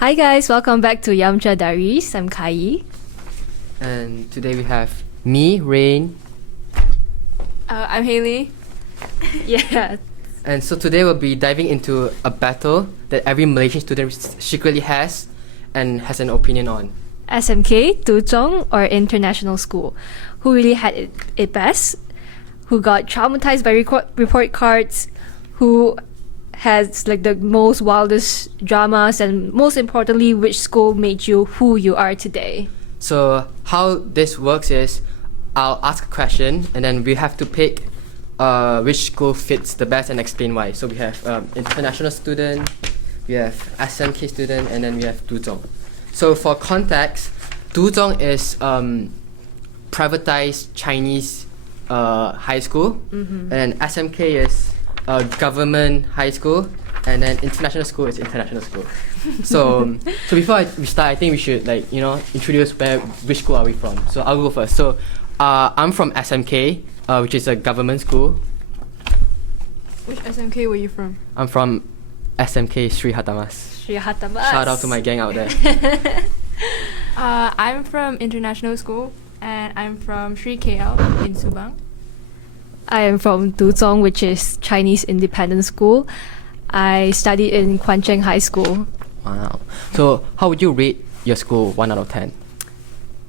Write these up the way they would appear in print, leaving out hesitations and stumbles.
Hi guys, welcome back to Yamcha Diaries. I'm Kai. And today we have me, Rain. I'm Hayley. Yeah. And so today we'll be diving into a battle that every Malaysian student secretly has and has an opinion on. SMK, Tuzhong, or international school? Who really had it best? Who got traumatized by report cards? Who has like the most wildest dramas? And most importantly, which school made you who you are today? So how this works is I'll ask a question and then we have to pick which school fits the best and explain why. So we have international student, we have SMK student, and then we have Tuzhong. So for context, Tuzhong is privatized Chinese high school, and then SMK is government high school, and then international school is international school. So before we start, I think we should introduce which school are we from. So I'll go first. So I'm from SMK, which is a government school. Which SMK were you from? I'm from SMK Sri Hatamas. Sri Hatamas. Shout out to my gang out there. I'm from international school, and I'm from Sri KL in Subang. I am from Tuzhong, which is Chinese independent school. I studied in Kwan Cheng High School. Wow. So how would you rate your school 1 out of 10?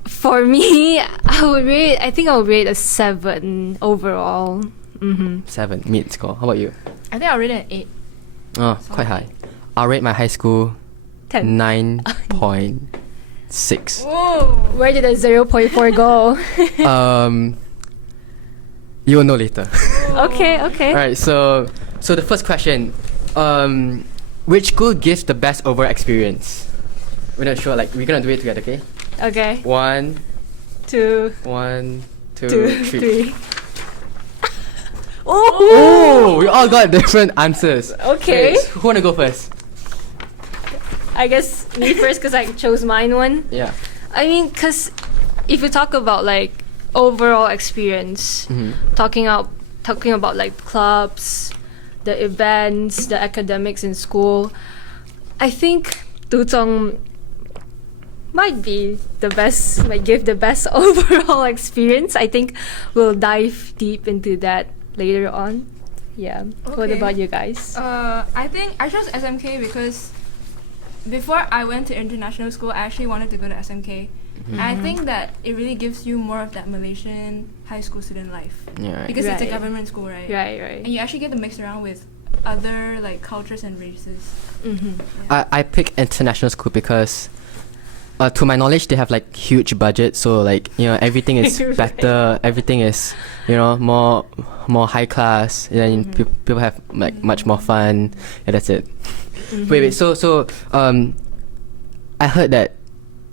For me, I think I would rate a 7 overall. 7, mid score. How about you? I think I'll rate it an 8. Oh, quite high. I'll rate my high school 10. 9.6. Whoa! Where did the 0.4 go? You will know later. Okay. Alright, so the first question, which school gives the best overall experience? We're not sure, we're gonna do it together, okay? Okay. 1, 2, 3. 3. Oh, we all got different answers. Okay. Wait, who wanna go first? I guess me first because I chose mine one. Yeah. I mean, because if you talk about overall experience, talking about clubs, the events, the academics in school, I think Tuzhong might be the best, might give the best overall experience. I think we'll dive deep into that later on. Yeah. Okay. What about you guys? I think I chose SMK because before I went to international school, I actually wanted to go to SMK. And I think that it really gives you more of that Malaysian high school student life. Yeah, right. Because it's a Right. government school, right? Right. And you actually get to mix around with other cultures and races. I pick international school because to my knowledge they have huge budget, so everything is Right. better, everything is more high class, and then people have much more fun. Yeah, that's it. Wait, so I heard that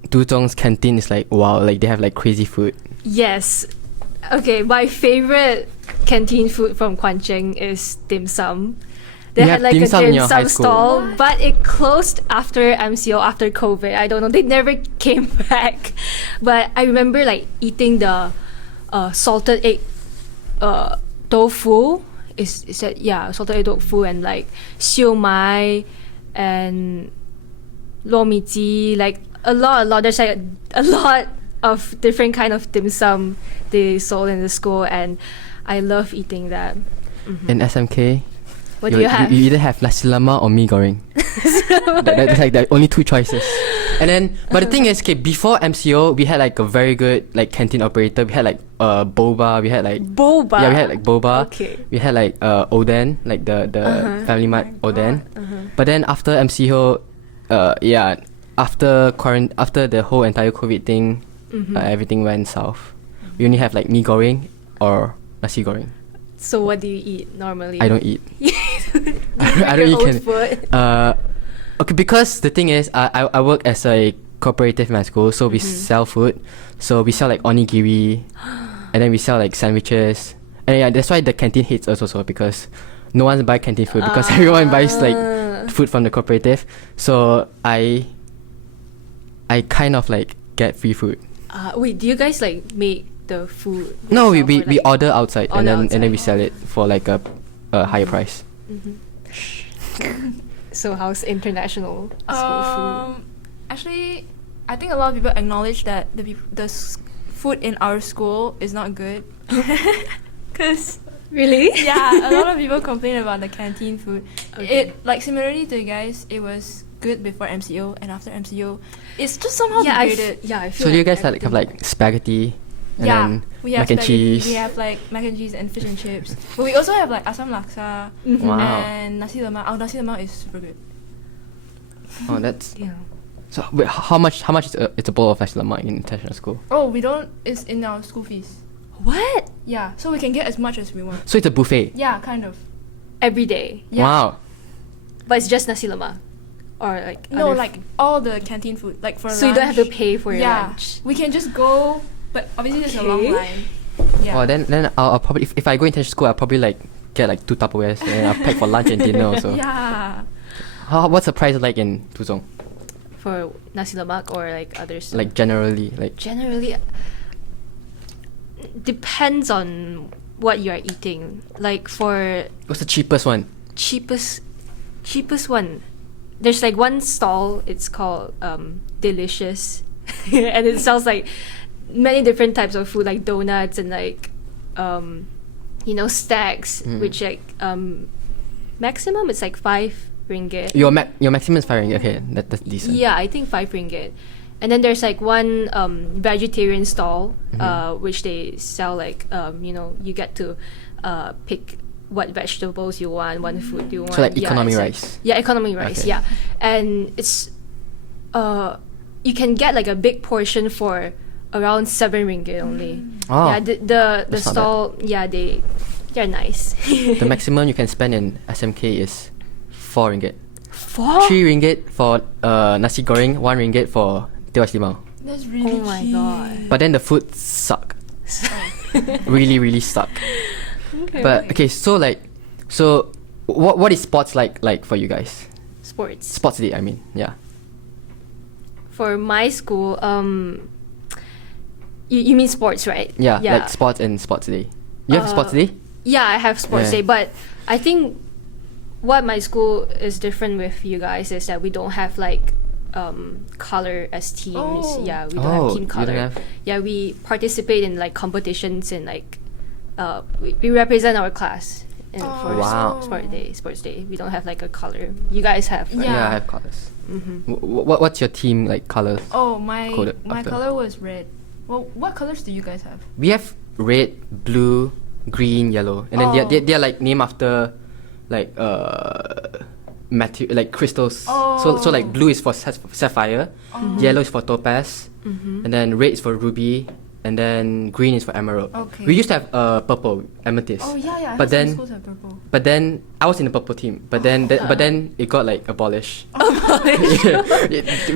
Tuzhong's canteen is wow, they have crazy food. Yes. Okay, my favorite canteen food from Kwan Cheng is dim sum. They You had have dim a sum in dim your high sum school? stall, but it closed after MCO, after COVID. I don't know. They never came back. But I remember eating the salted egg tofu. Is that, yeah, salted egg tofu and siu mai and lo mi ji, a lot. There's a lot of different kind of dim sum they sold in the school, and I love eating that. In SMK, What do you have? You either have nasi lemak or mee goreng. That's the only two choices. And then, but the thing is, before MCO, we had a very good canteen operator. We had boba. We had Boba. yeah, we had boba. Okay. We had Oden, the Family Mart Oden. But then after MCO, after the whole entire COVID thing, everything went south. We only have mee goreng or nasi goreng. So what do you eat normally? I don't eat. I don't eat food. Okay, because the thing is, I work as a cooperative in my school, so we sell food. So we sell onigiri, and then we sell sandwiches, and yeah, that's why the canteen hates us also, because no one buy canteen food because everyone buys food from the cooperative. So I kind of get free food. Wait, do you guys make the food? No, we yourself, or, order outside, and then outside. we sell it for a higher price. So how's international school food? Actually, I think a lot of people acknowledge that the food in our school is not good. Because Really? yeah, a lot of people complain about the canteen food. Okay. It like similarly to you guys, it was good before MCO, and after MCO, it's just somehow Yeah, degraded. I feel So do you guys everything- have like spaghetti and Yeah, then we have mac and spaghetti, cheese? we have like mac and cheese and fish and chips. But we also have like asam laksa Wow. and nasi lemak. Our nasi lemak is super good. Oh, that's Yeah. so. Wait, how much? How much is it's a bowl of nasi lemak in international school? Oh, we don't. It's in our school fees. What? Yeah, so we can get as much as we want. So it's a buffet. Yeah, kind of. Every day. Yeah. Wow. But it's just nasi lemak? Or like No, other like all the canteen food, like for so you don't have to lunch. pay for your Yeah, lunch. we can just go, but obviously there's a long Okay. line. Yeah. Oh, then I'll probably if I go international school, I'll probably like get like 2 Tupperwares and I'll pack for lunch and dinner also. Yeah. What's the price like in Tuzong? For nasi lemak or like other stuff. Like generally, like Generally, depends on what you are eating. Like for what's the cheapest one? cheapest one, there's like one stall. It's called Delicious, and it sells like many different types of food, like donuts and like stacks, which like maximum it's like 5 ringgit. Your maximum is 5 ringgit. Okay, that's decent. Yeah, I think 5 ringgit. And then there's like one vegetarian stall, which they sell like you get to pick what vegetables you want, what food you want. So like Yeah, economy it's rice. Yeah, economy rice. Okay. Yeah, and it's you can get like a big portion for around 7 ringgit only. Oh, Yeah, the that's not stall. Yeah, they're nice. the maximum you can spend in SMK is 4 ringgit. 4? 3 ringgit for nasi goreng, 1 ringgit for tewas limau. That's really Oh my cheap. god. But then the food suck. Really, really suck. Okay. But okay, so what is sports like for you guys? Sports. Sports day, I mean, yeah. For my school, you mean sports, right? Yeah, like sports and sports day. You have sports day? Yeah, I have sports Yeah. day, but I think what my school is different with you guys is that we don't have like color as teams. Oh. Yeah, we don't Oh, have team you don't color. have- Yeah, we participate in like competitions and like we represent our class in for Wow. sports day. We don't have like a color. You guys have. Right? Yeah. I have colors. Mm-hmm. What's your team like colors? Oh, my Coded my after. color was red. Well, what colors do you guys have? We have red, blue, green, yellow, and then Oh. they're like named after like like crystals. So like Oh. blue is for sapphire, yellow is for topaz, and then red is for ruby, and then green is for emerald. Okay. We used to have purple, amethyst. Oh yeah. I But heard some then- schools have purple. But then I was in the purple team. But then it got like abolished.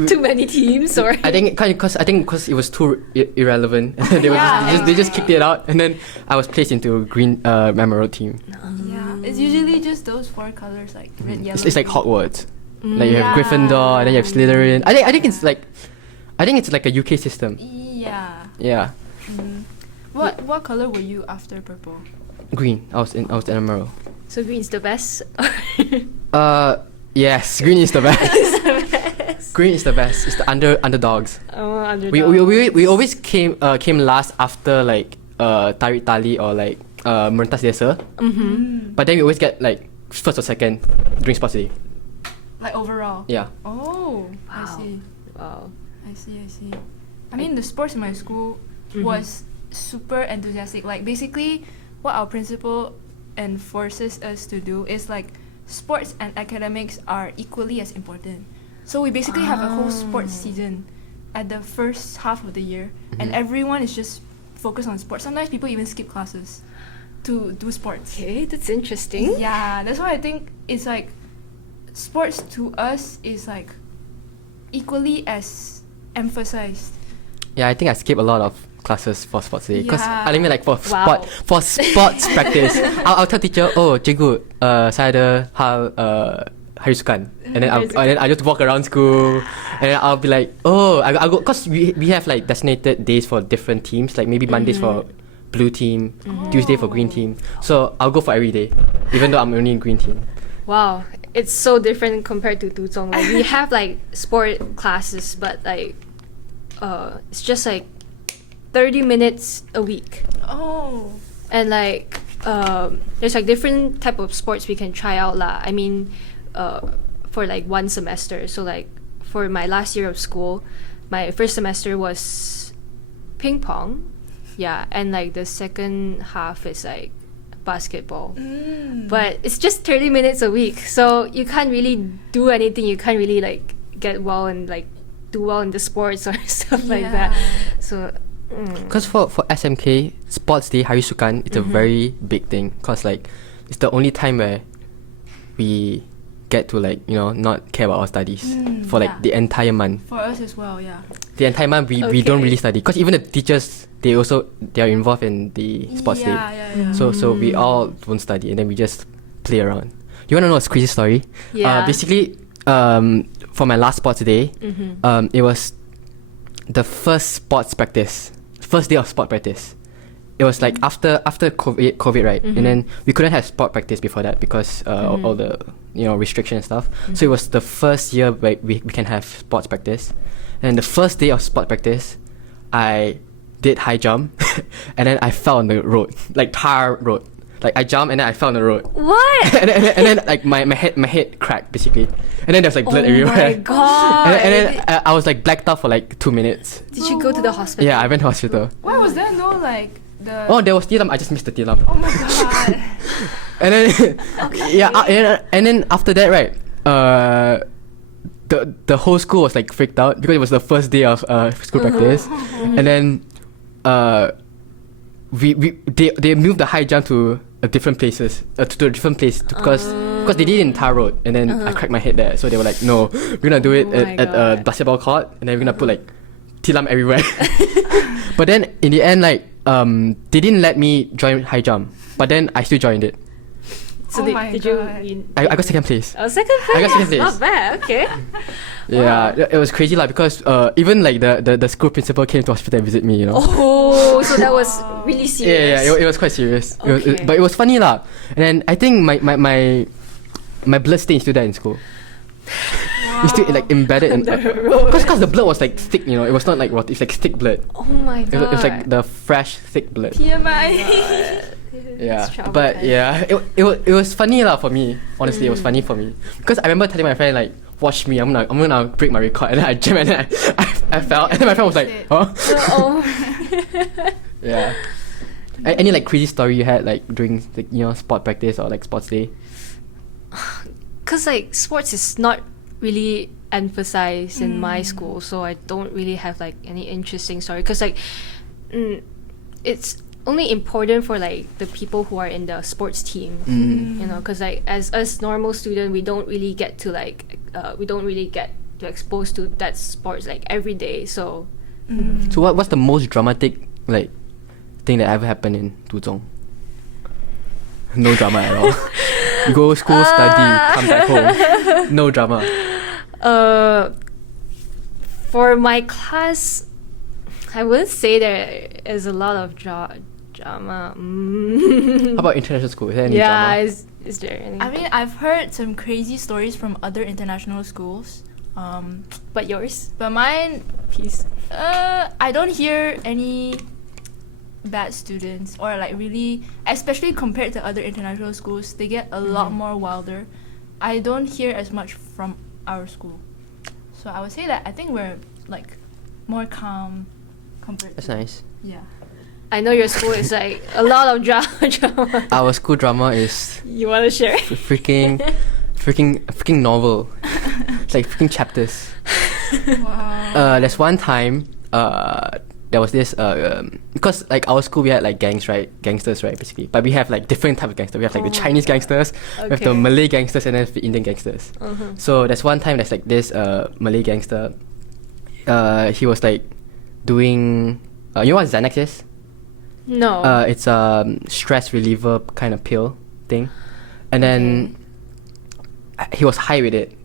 Too many teams, or I think because it was too irrelevant. They just kicked it out, and then I was placed into green emerald team. Yeah, it's usually just those 4 colors like red, yellow. It's like blue. Hogwarts. Like you have Yeah. Gryffindor, and then you have Slytherin. I think it's like a UK system. Yeah. Yeah, What color were you after purple? green. I was in emerald. so green's the best. Yes, green is the best. Green is the best. It's the underdogs. Oh, underdog. We always came last after like tarik tali or like merentas desa. But then we always get like first or second during sports day. Like overall. Yeah. Oh, Wow. I see. Wow. I see. I mean, the sports in my school was super enthusiastic. Like, basically, what our principal enforces us to do is like sports and academics are equally as important. So we basically have a whole sports season at the first half of the year, and everyone is just focused on sports. Sometimes people even skip classes to do sports. Okay, that's interesting. Yeah, that's why I think it's like sports to us is like equally as emphasized. Yeah, I think I skip a lot of classes for sports day because Yeah. I mean like for Wow. sports practice. I'll tell teacher, oh cikgu, saya ada hal hari sukan, and then I just walk around school, and then I'll be like, oh, I go because we have like designated days for different teams, like maybe Mondays for blue team, Tuesday for green team. So I'll go for every day, even though I'm only in green team. Wow. it's so different compared to Tuzong. Like we have like sport classes, but like it's just like 30 minutes a week. Oh. And like there's like different type of sports we can try out lah. I mean for like one semester. So like for my last year of school, my first semester was ping pong. Yeah, and like the second half is like basketball. But it's just 30 minutes a week. So you can't really do anything. You can't really like get well and like do well in the sports or stuff like that. So because for SMK sports day Hari Sukan, it's a very big thing because like it's the only time where we get to like not care about our studies for like the entire month. For us as well, yeah. The entire month we don't really study because even the teachers they are involved in the sports day. Yeah. So we all don't study and then we just play around. You want to know a crazy story? Yeah. Basically, for my last sports day, it was the first day of sport practice. It was like after COVID, right? And then we couldn't have sport practice before that because all the restriction and stuff. So it was the first year where we can have sports practice. And the first day of sport practice, I did high jump, and then I fell on the road, like tar road. Like I jumped and then I fell on the road. what? and then like my head cracked basically, and then there's like blood everywhere. Oh my god! And then I was like blacked out for like 2 minutes. Did you go to the hospital? Yeah, I went to hospital. Why was there no like the? Oh, there was tilam. I just missed the tilam. Oh my god. And then and then after that, right? The whole school was like freaked out because it was the first day of school practice, and then they moved the high jump to a different places to a different place because they did it in tar road, and then I cracked my head there, so they were like, no, we're gonna do it at a basketball court, and then we're gonna put like tilam everywhere. But then in the end, like they didn't let me join high jump, but then I still joined it. So Oh my did you God. win? I got second place. Oh, second place. I got second place. Not bad. Okay. Yeah, it was crazy like because even like the school principal came to hospital and visit me, Oh, so that was really serious. Yeah, it was quite serious. Okay. But it was funny lah. And then I think my blood stain is still there in school. It's still like embedded in because the blood was like thick, it was not like water, it's like thick blood. Oh my god. It was like the fresh thick blood. TMI. Yeah, It's but traumatizing. yeah, it was funny lah for me. Honestly, it was funny for me because I remember telling my friend like, "Watch me, I'm gonna break my record," and then I jumped and then I fell, and then my friend was like, "Huh?" Oh. Yeah. Any like crazy story you had like during sport practice or like sports day? Cause like sports is not really emphasized in my school, so I don't really have like any interesting story. Cause like, it's only important for like the people who are in the sports team, cause like as us normal student, we don't really get to expose to that sports like every day. So So what's the most dramatic like thing that ever happened in Tuzong? No drama at all. Go school, study, come back home. No drama. for my class, I wouldn't say there is a lot of drama. How about international school? Is there any drama? Is there any? I mean, I've heard some crazy stories from other international schools. But yours? But mine, Peace. I don't hear any bad students or like really, especially compared to other international schools, they get a lot more wilder. I don't hear as much from our school. So I would say that I think we're like more calm compared That's to nice. Yeah. I know your school is like a lot of drama. Our school drama is You want to share? freaking novel. It's like freaking chapters. Wow. There's one time there was this because like our school we had like gangsters, right, basically, but we have like different type of gangsters. We have like the Chinese gangsters, we have the Okay. Malay gangsters, and then the Indian gangsters. So there's one time there's like this Malay gangster, he was like doing you know what Xanax is? No. It's a stress reliever kind of pill thing, and then he was high with it.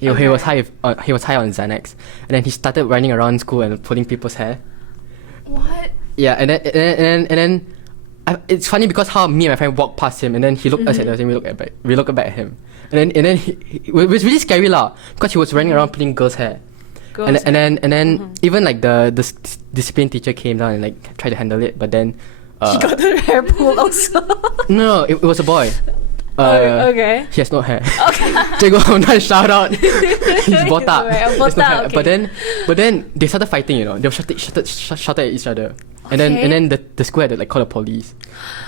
He was high on Xanax, and then he started running around school and pulling people's hair. What? Yeah, and then it's funny because how me and my friend walked past him, and then he looked us at us, and we looked back at him, and then it was really scary lah, because he was running around pulling girls' hair. And then even like the discipline teacher came down and like tried to handle it, but then She got her hair pulled also. no, it was a boy. Okay. He has no hair. Okay. 结果我们 shout out. He's botak. He has no hair. Okay. But then they started fighting. You know, they shouted at each other. And then the school had to like call the police.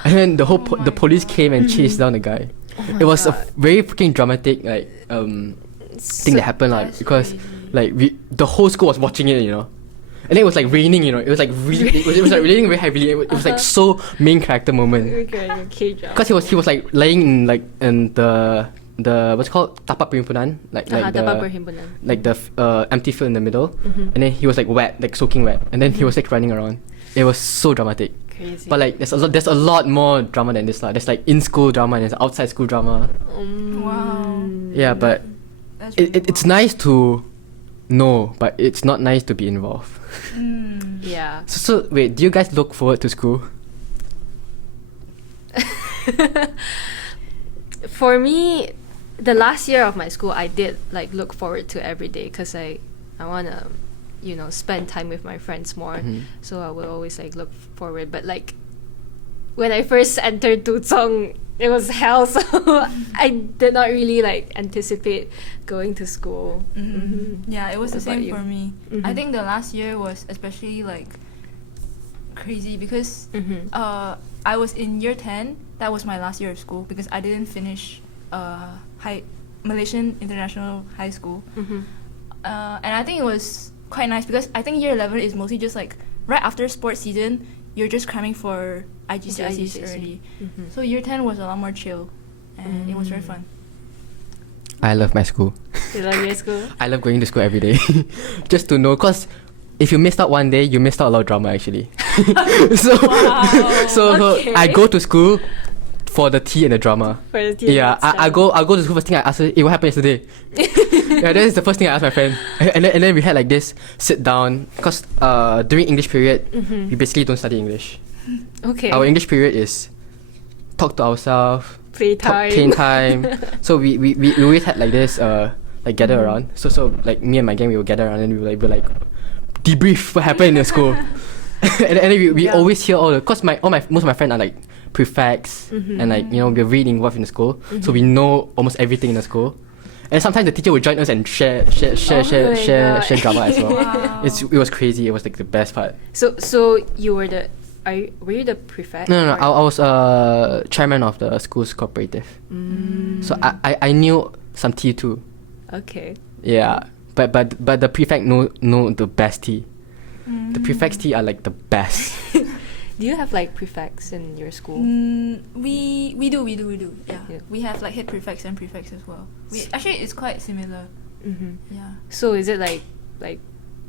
And then the police came and chased down the guy. It was a very freaking dramatic like thing that happened because like the whole school was watching it. You know. And then it was like raining, you know. It was like really, it was like raining very heavily. It was like so main character moment. Because he was like laying in like in the what's it called tapak perhimpunan, like the empty field in the middle. And then he was like wet, like soaking wet. And then he was like running around. It was so dramatic. Crazy. But like there's a lot more drama than this lah. There's like in school drama and there's outside school drama. Wow. Yeah, but it's nice to know, but it's not nice to be involved. Yeah. So wait, do you guys look forward to school? For me, the last year of my school, I did like look forward to every day because I wanna, spend time with my friends more. So I will always like look forward. But like when I first entered Tuzong, it was hell. So I did not really like anticipate going to school. Yeah, it was the same for me. I Mhm. think the last year was especially like crazy because I was in year 10. That was my last year of school because I didn't finish Malaysian International High School. And I think it was quite nice because I think year 11 is mostly just like right after sports season, you're just cramming for IGCSEs already. So year 10 was a lot more chill and it was very fun. I love my school. You love your school? I love going to school every day. Just to know, because if you missed out one day, you missed out a lot of drama actually. So Okay. I go to school for the tea and the drama. For the tea Yeah, and I go to school first thing I ask her, hey, what happened yesterday? Yeah, that is the first thing I asked my friend. And then we had like this sit down, because during English period, we basically don't study English. Okay. Our English period is talk to ourselves, Playtime. playing time. So we always had like this like gather around. So like me and my gang, we would gather around and we would like debrief what happened in the school. and then we always hear because most of my friends are like prefects and like we're really involved in the school, so we know almost everything in the school. And sometimes the teacher would join us and share drama as well. Wow. It was crazy. It was like the best part. So you were were you the prefect? No. I was chairman of the school's cooperative. So I knew some tea too. Okay. Yeah, but the prefect know the best tea. The prefects tea are like the best. Do you have like prefects in your school? We do. Yeah. Yeah. We have like head prefects and prefects as well. Actually it's quite similar. Yeah. So is it like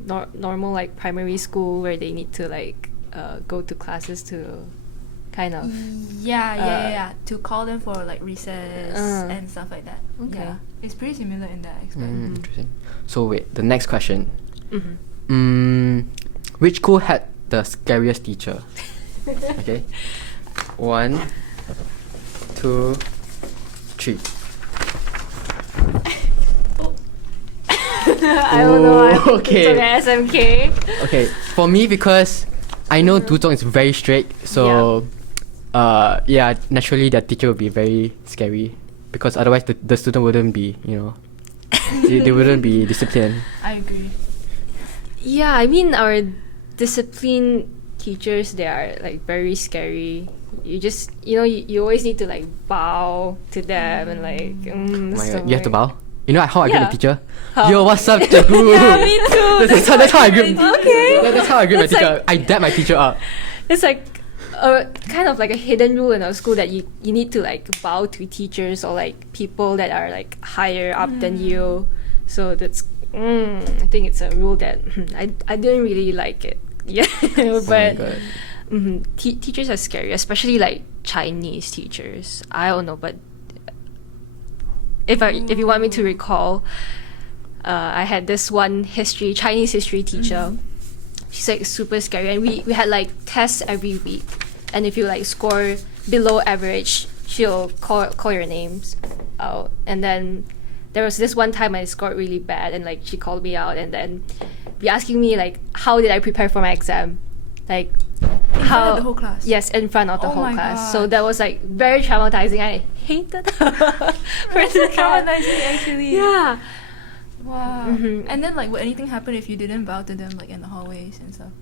normal like primary school where they need to like go to classes to kind of Yeah. To call them for like recess and stuff like that. Okay. Yeah. It's pretty similar in that aspect. Interesting. So wait, the next question. Which school had the scariest teacher? Okay. 1, 2, 3. I don't know. Okay. It's okay, SMK. Okay, for me, because I know Duzong is very strict, so naturally that teacher would be very scary, because otherwise the student wouldn't be, they wouldn't be disciplined. I agree. Yeah, I mean our discipline teachers, they are like very scary. You just you always need to like bow to them and like Oh my so god, you have to like- bow? You know how I greet Yeah. a teacher? How? Yo, what's up, Jahu? Yeah, me too. That's how I greet. Okay. That's how I greet my It's teacher. like- I dab my teacher up. It's like kind of like a hidden rule in our school that you need to like bow to teachers or like people that are like higher up than you. So that's I think it's a rule that I didn't really like it. Yeah, but God. teachers are scary, especially like Chinese teachers. I don't know, but if you want me to recall, I had this one Chinese history teacher. She's like super scary, and we had like tests every week. and if you like score below average, she'll call your names out. And then there was this one time I scored really bad, and like she called me out, and then be asking me like how did I prepare for my exam, like In front of the whole class? Yes, in front of the Oh whole my class. God. So that was like very traumatizing. I hated her. That's so traumatizing, actually. Yeah. Wow. Mhm. And then, like, would anything happen if you didn't bow to them, like, in the hallways and stuff?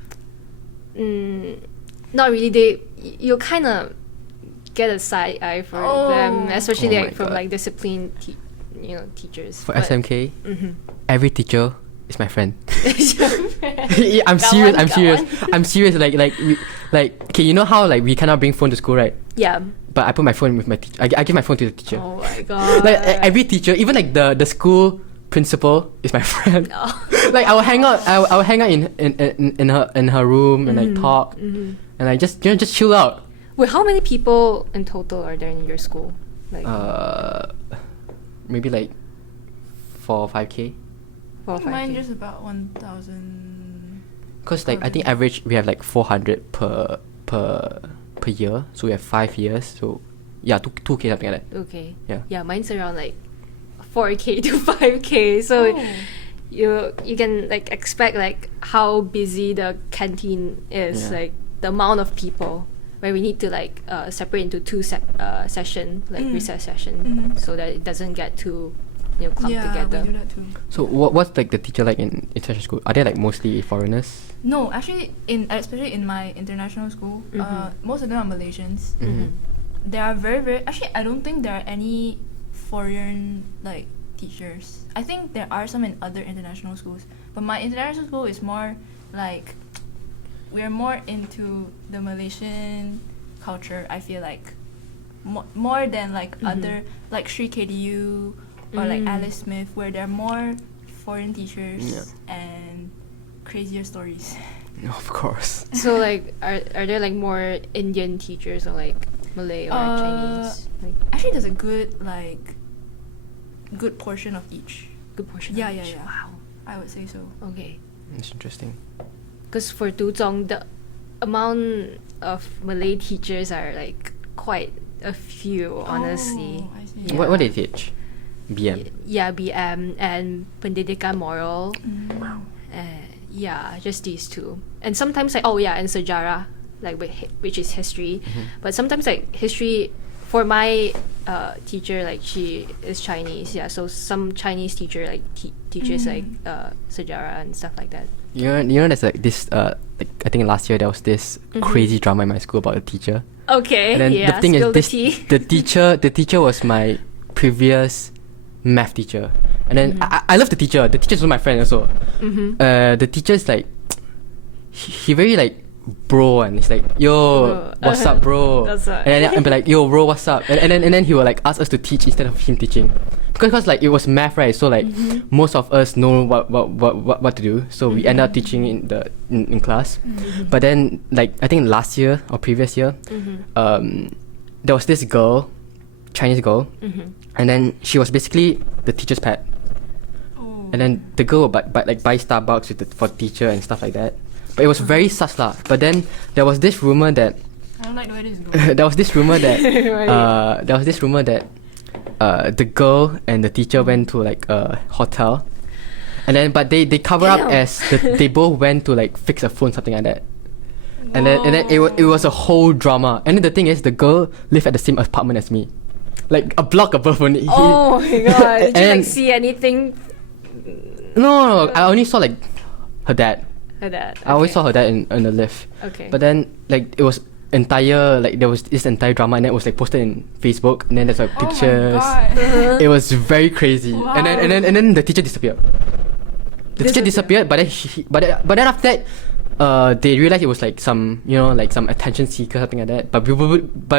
Not really. You kind of get a side eye for them, especially Oh my like from God. like discipline, teachers. For But- SMK, Mhm. every teacher is my friend. Yeah, I'm That serious. one, I'm that serious. one. I'm serious. Okay, you know how like we cannot bring phone to school, right? Yeah. But I put my phone with my teacher. I give my phone to the teacher. Oh my god. Like every teacher, even like the school principal is my friend. Oh. Like I will hang out. I will hang out in her room and like talk and like just chill out. Wait, how many people in total are there in your school? Like Maybe like 4 or 5K. 4 or 5K? Mine just about 1,000. Cause like I think average we have like 400 per year. So we have 5 years. So yeah, 2K something like that. Okay. Yeah. Yeah, mine's around like 4K to 5K. So you can like expect like how busy the canteen is, Yeah. like the amount of people where we need to like separate into two session, like recess session, so that it doesn't get too clumped Yeah, together. we do that too. So what's like the teacher like in international school? Are they like mostly foreigners? No, actually, especially in my international school, most of them are Malaysians. Mhm. They are very, very... Actually, I don't think there are any foreign, like, teachers. I think there are some in other international schools. But my international school is more, like... We're more into the Malaysian culture, I feel like. More than, like, other... Like, Sri KDU or, like, Alice Smith, where there are more foreign teachers and crazier stories. Of course. So like, are there like more Indian teachers or like Malay or Chinese? Like, Actually, there's a good portion of each. good portion. Yeah, of yeah, each. yeah. Wow. I would say so. Okay. It's interesting. Because for Duzong, the amount of Malay teachers are like quite a few, honestly. Oh, I see. Yeah. What they teach? BM. Yeah, BM and Pendidikan Moral. Wow. Yeah, just these two. And sometimes like and Sejarah, like which is history. But sometimes like history, for my teacher, like she is Chinese. Yeah, so some Chinese teacher like teaches like Sejarah and stuff like that. You know there's like this like I think last year there was this crazy drama in my school about a teacher. Okay. And then yeah. the thing spill is the this tea. the teacher was my previous math teacher. And then I love the teacher. The teacher's also my friend also. The teacher's like he very like bro, and it's like, yo, Bro. what's up, bro? That's right. And then I'll be like, yo, bro, what's up? And then he will like ask us to teach instead of him teaching. Because like it was math, right? So like most of us know what to do. So we end up teaching in class. But then like I think last year or previous year, there was this girl, Chinese girl, and then she was basically the teacher's pet. Oh. And then the girl would buy Starbucks for teacher and stuff like that. But it was very sus lah. But then there was this rumor that I don't like the way this is going. there was this rumor that the girl and the teacher went to like a hotel, and then but they cover up as they both went to like fix a phone, something like that. And then it was a whole drama. And then the thing is, the girl lived at the same apartment as me, like a block above only. Oh my god! Did you And- like see anything? No, I only saw like her dad. Her dad. I always Okay. saw her dad in the lift. Okay. But then like it was there was this entire drama, and then it was like posted in Facebook, and then there's like pictures. Oh my god. It was very crazy. Wow. And then the teacher disappeared. The teacher disappeared, but then but then after that, they realized it was like some some attention seeker, something like that. But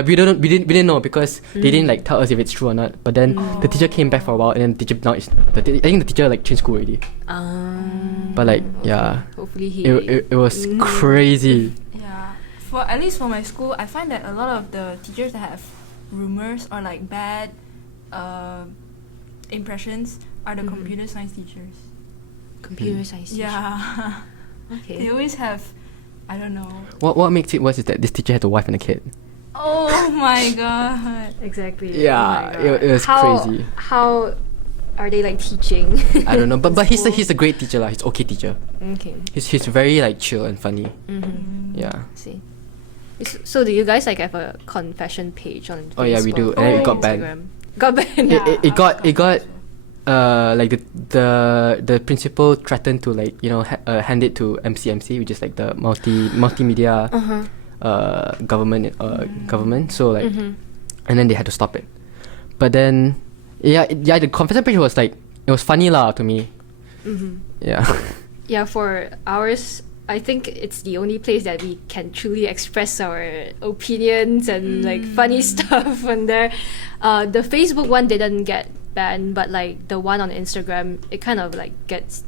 we didn't know because they didn't like tell us if it's true or not. But then the teacher came back for a while, and then the teacher I think the teacher like changed school already. But like yeah, Hopefully he. it was crazy. Yeah. At least for my school, I find that a lot of the teachers that have rumors or like bad impressions are the computer science teachers. Computer science. teacher. Yeah. Okay. They always have I don't know. What makes it worse is that this teacher had a wife and a kid. Oh my god. Exactly. Yeah, Oh my God. it was crazy. How are they like teaching? I don't know, but in school? he's a great teacher lah. He's okay teacher. Okay. He's very like chill and funny. Mm-hmm. Yeah. See. So do you guys like have a confession page on Facebook? Oh yeah, we do. And then it got banned. Instagram? Got banned. Yeah. It got like the principal threatened to like hand it to MCMC, which is like the multimedia government. So like, and then they had to stop it. But then, the confession page was like it was funny lah to me. Mm-hmm. Yeah. Yeah, for ours, I think it's the only place that we can truly express our opinions and like funny stuff on there. The Facebook one didn't get banned, but like the one on Instagram, it kind of like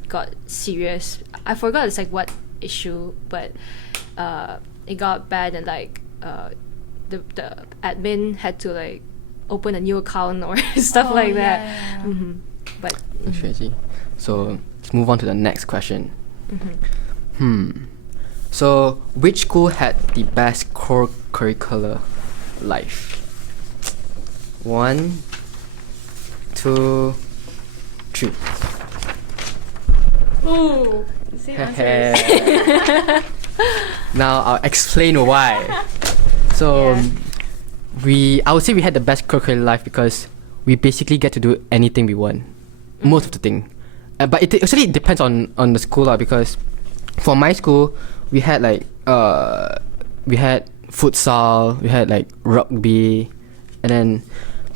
got serious. I forgot it's like what issue, but it got banned and like the admin had to like open a new account or stuff like that. Yeah. Mm-hmm. But That's crazy. So let's move on to the next question. So which school had the best core curricular life? 1, 2, 3. Ooh. Same answers. Now I'll explain why. So I would say we had the best curricular life because we basically get to do anything we want, most of the thing. But it actually depends on the school lah, because for my school we had like we had futsal, we had like rugby, and then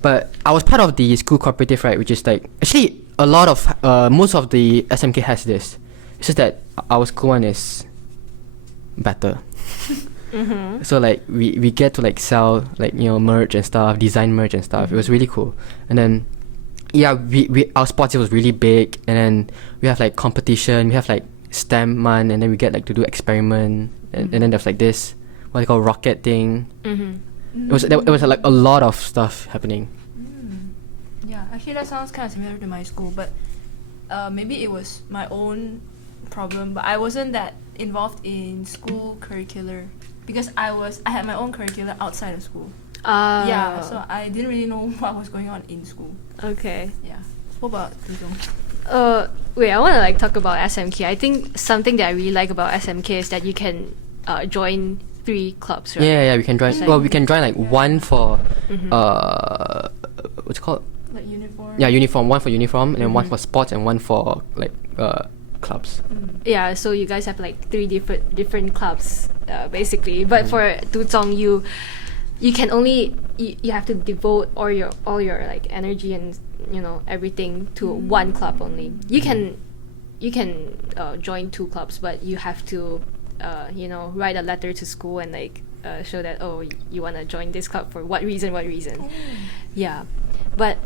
but I was part of the school cooperative, right, which is like actually a lot of most of the SMK has this. It's just that our school one is better. So like we get to like sell like merch and stuff, design merch and stuff. It was really cool. And then we our sports was really big, and then we have like competition, we have like STEM month, and then we get like to do experiment, and then there's like this what they call rocket thing. It was like a lot of stuff happening. Yeah, actually that sounds kind of similar to my school, but maybe it was my own problem, but I wasn't that involved in school curricular because I had my own curricular outside of school. Yeah, so I didn't really know what was going on in school. Okay. Yeah. What about Duzong? Wait, I want to like talk about SMK. I think something that I really like about SMK is that you can join 3 clubs, right? Yeah, we can join. Like- Well, we can join like one for what's it called? Like uniform? Yeah, uniform. One for uniform, and then one for sports, and one for like clubs. Yeah, so you guys have like 3 different clubs, basically. But for Duzong, you can only you have to devote all your like energy and everything to one club only. You can join 2 clubs, but you have to write a letter to school and like show that you want to join this club for what reason. Yeah, but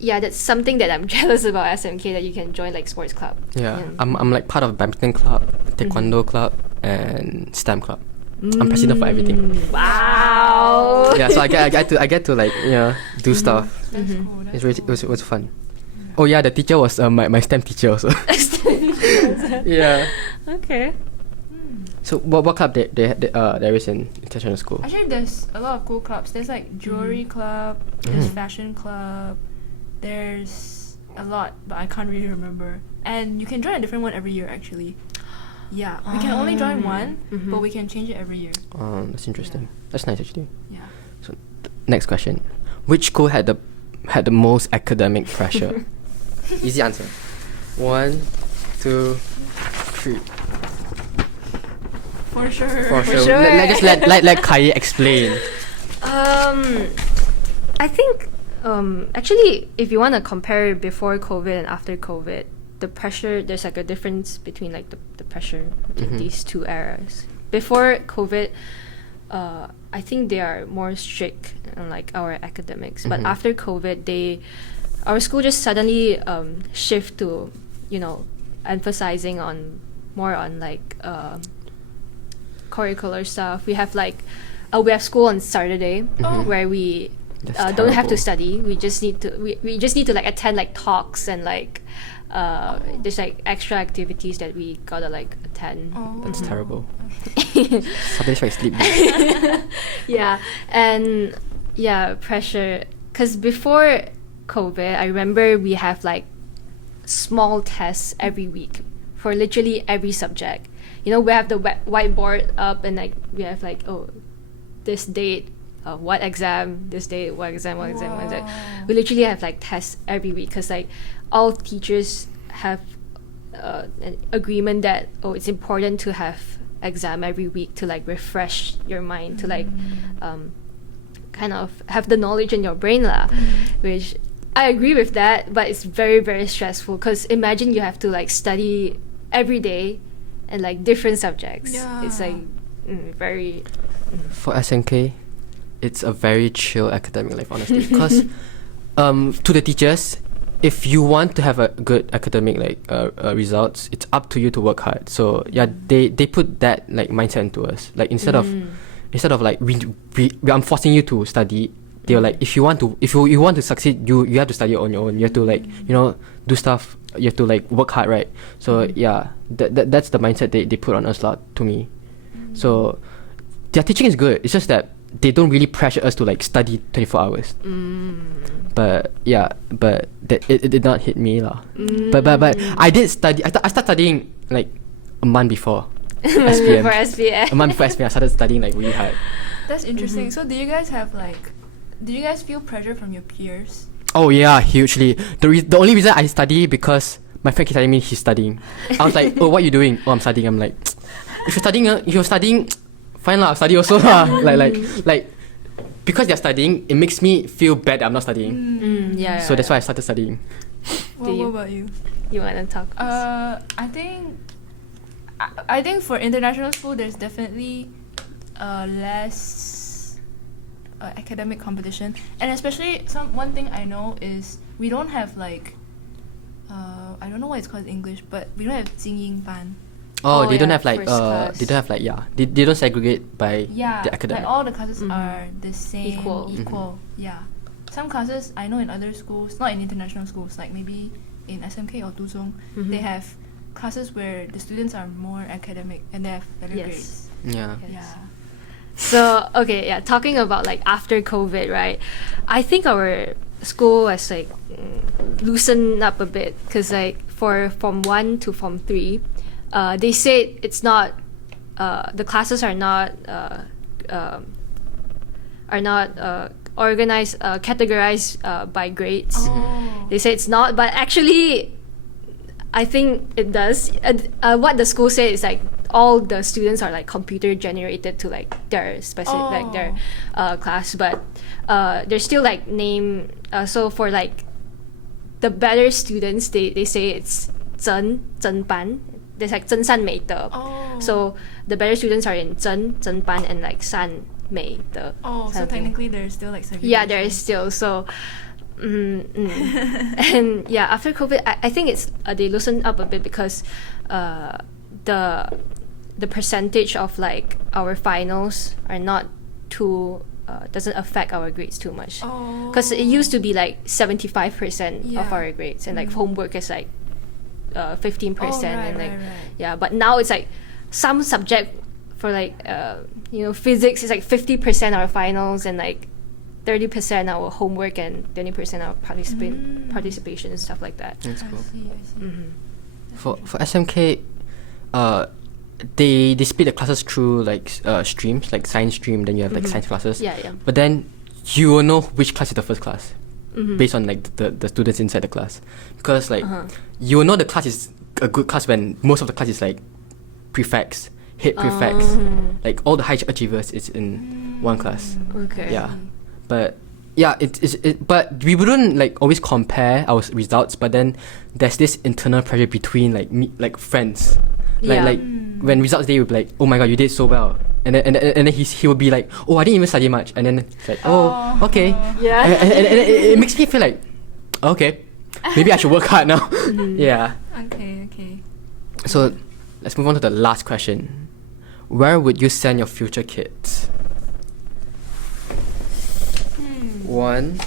that's something that I'm jealous about SMK, that you can join like sports club. Yeah, I'm like part of badminton club, taekwondo club, and STEM club. I'm president for everything. Wow. Yeah, so I get to like do stuff. That's cool. That's It cool. was fun. Oh yeah, the teacher was my STEM teacher also. Yeah. Okay. So what club there is in international school? Actually, there's a lot of cool clubs. There's like jewelry club, there's fashion club, there's a lot, but I can't really remember. And you can join a different one every year actually. Yeah, we can only join one, but we can change it every year. That's interesting. That's nice actually. Yeah. So next question: which school had the most academic pressure? Easy answer. 1, 2, 3. For sure. For sure. sure. Let Kai explain. I think actually, if you want to compare before COVID and after COVID, the pressure, there's like a difference between like the pressure in these 2 eras. Before COVID, I think they are more strict on like our academics, but after COVID, our school just suddenly shift to emphasizing on more on like curricular stuff. We have like we have school on Saturday where we That's don't have to terrible. study. We just need to we just need to like attend like talks and like there's like extra activities that we gotta like attend. Oh. That's terrible. Sometimes I sleep. Yeah, and yeah, pressure. Cause before COVID, I remember we have like small tests every week for literally every subject. You know, we have the whiteboard up, and like we have like, oh, this date, what exam, this date, what exam, what exam, what exam. Wow. We literally have like tests every week because like all teachers have an agreement that, oh, it's important to have exam every week to like refresh your mind, to like kind of have the knowledge in your brain lah, which I agree with that, but it's very, very stressful because imagine you have to like study every day and like different subjects. Yeah. It's like very For SMK, it's a very chill academic life, honestly. Because to the teachers, if you want to have a good academic like results, it's up to you to work hard. So yeah, they put that like mindset into us. Like instead of like I'm forcing you to study, they're like, if you want to succeed, you have to study on your own. You have to like, you know, do stuff. You have to like work hard, right? So yeah, that's the mindset they put on us lot to me. So their teaching is good. It's just that they don't really pressure us to like study 24 hours. But yeah, but it did not hit me lah. But I did study. I started studying like a month before SPM. for SPM. A month before SPM, I started studying like really hard. That's interesting. So do you guys feel pressure from your peers? Oh yeah, hugely. The only reason I study because my friend keeps telling me he's studying. I was like, oh, what are you doing? Oh, I'm studying. I'm like, if you're studying, fine lah, I'll study also lah. like, because they're studying, it makes me feel bad that I'm not studying. Yeah. So that's why I started studying. What about you? You want to talk? I think for international school, there's definitely less academic competition, and especially one thing I know is we don't have like I don't know what it's called in English, but we don't have 精英班. Oh, they yeah, don't have like first class. they don't have like they don't segregate by the academic. Like all the classes are the same, Equal. Yeah, some classes I know in other schools, not in international schools, like maybe in SMK or Tuzong, they have classes where the students are more academic and they have better grades. Yeah. Yeah. So okay, yeah, talking about like after COVID, right? I think our school has like loosened up a bit because like for Form 1 to Form 3, they said it's not the classes are not organized categorized by grades. They say it's not, but actually I think it does. What the school said is like all the students are like computer generated to like their specific like their class, but they're still like name. So for like the better students, they say it's 真班. There's like 真善美德. So the better students are in 真班 and like 善美德. So technically there's still like segregation. Yeah, there is still. So and yeah, after COVID, I think it's they loosened up a bit because the percentage of like our finals are not too doesn't affect our grades too much. Because it used to be like 75% of our grades, and like homework is like 15%, and like yeah. But now it's like some subject for like physics is like 50% our finals and like 30% our homework and 20% our participation and stuff like that. That's cool. I see. For SMK, they split the classes through like streams, like science stream. Then you have like science classes. Yeah. But then you will know which class is the first class based on like the students inside the class, because like you will know the class is a good class when most of the class is like prefects, head prefects, like all the high achievers is in one class. Okay. Yeah. But yeah, but we wouldn't like always compare our results. But then there's this internal pressure between like me, like friends. Like when results day, we'll be like, oh my god, you did so well, and then he will be like, oh, I didn't even study much, and then it's like, oh, okay, Yeah. and it makes me feel like, okay, maybe I should work hard now. Yeah. Okay. So let's move on to the last question. Where would you send your future kids? 1,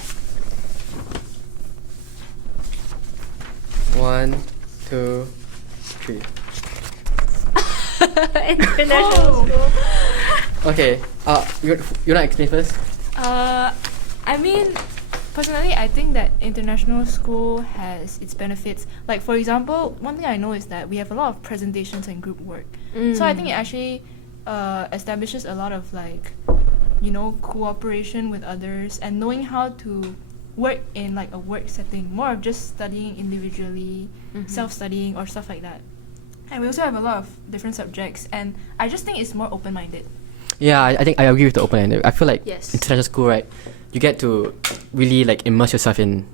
1, 2, 3. International school. Okay. You wanna explain first? I mean, personally, I think that international school has its benefits. Like, for example, one thing I know is that we have a lot of presentations and group work. So I think it actually establishes a lot of, like, cooperation with others and knowing how to work in, like, a work setting, more of just studying individually, self-studying or stuff like that. And we also have a lot of different subjects, and I just think it's more open-minded. Yeah, I think I agree with the open-ended. I feel like Yes. international school, right? You get to really like immerse yourself in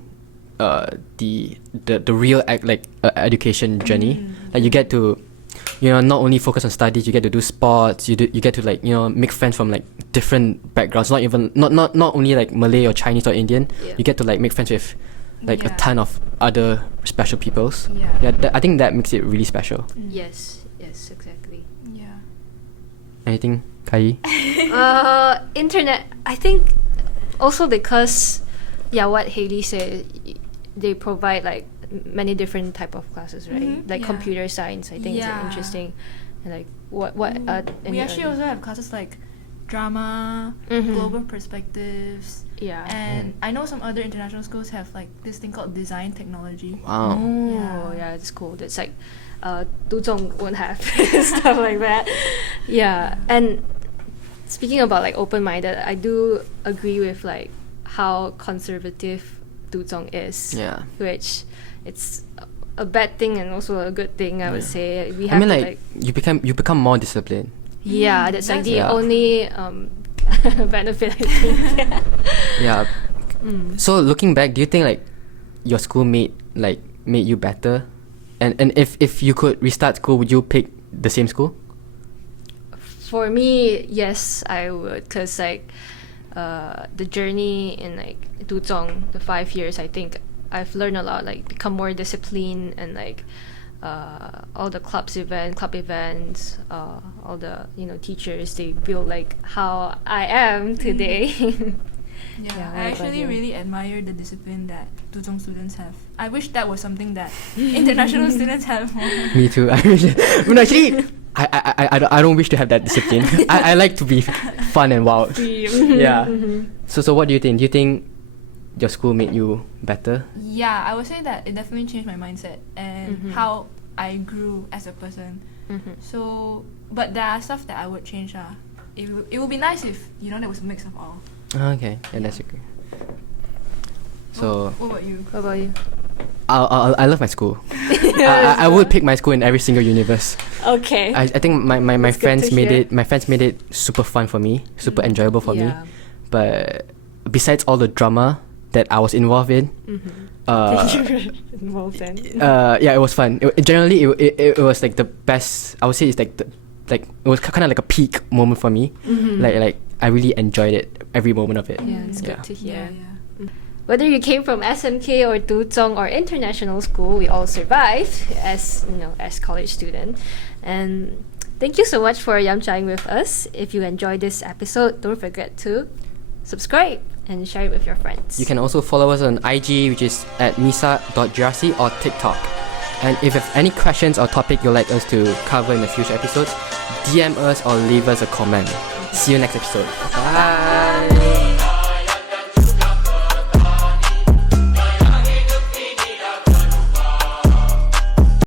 the real education journey. Like you get to, not only focus on studies. You get to do sports. You get to like make friends from like different backgrounds. Not only like Malay or Chinese or Indian. Yeah. You get to like make friends with like a Yeah. ton of other special peoples. Yeah. I think that makes it really special. Yes, exactly. Yeah. Anything, Kai? Internet, I think also because, what Hayley said, they provide like many different type of classes, right? Like Yeah. computer science, I think is Yeah. interesting. And like what We actually also have classes like drama, global perspectives, yeah. and I know some other international schools have like this thing called design technology. Wow. Oh, yeah, it's cool. That's like, Du Zhong won't have stuff like that. Yeah, and speaking about like open-minded, I do agree with like how conservative Du Zhong is. Yeah. Which it's a bad thing and also a good thing. I would say we I have mean, to like you become more disciplined. yeah, that's like the Yeah. only benefit I think. Yeah. So looking back, do you think like your school made you better? And if you could restart school, would you pick the same school? For me, yes, I would, cause like the journey in like Du Zhong, the 5 years, I think I've learned a lot. Like become more disciplined and like all the club events, all the teachers, they build like how I am today. Yeah, Yeah, I what about actually you? really admire the discipline that Duzhong students have. I wish that was something that international students have more. Me too. I wish. No, actually, I don't wish to have that discipline. I like to be fun and wild. Yeah. So what do you think? Do you think your school made you better? Yeah, I would say that it definitely changed my mindset and how I grew as a person. So, but there are stuff that I would change. It would be nice if there was a mix of all. Okay, yeah, that's okay. So What about you? What about you? I love my school. I would pick my school in every single universe. Okay. I think my That's good friends to made hear. it. My friends made it super fun for me, super enjoyable for me. Yeah. But besides all the drama that I was involved in, Involved in. yeah, it was fun. It was like the best. I would say it's like it was kind of like a peak moment for me. Like I really enjoyed it, every moment of it. Yeah, it's good to hear. Yeah. Whether you came from SMK or Duzhong or international school, we all survived as college student. And thank you so much for Yamchaing with us. If you enjoyed this episode, don't forget to subscribe and share it with your friends. You can also follow us on IG, which is at misa.grc, or TikTok. And if you have any questions or topic you'd like us to cover in the future episodes, DM us or leave us a comment. See you next episode. Bye.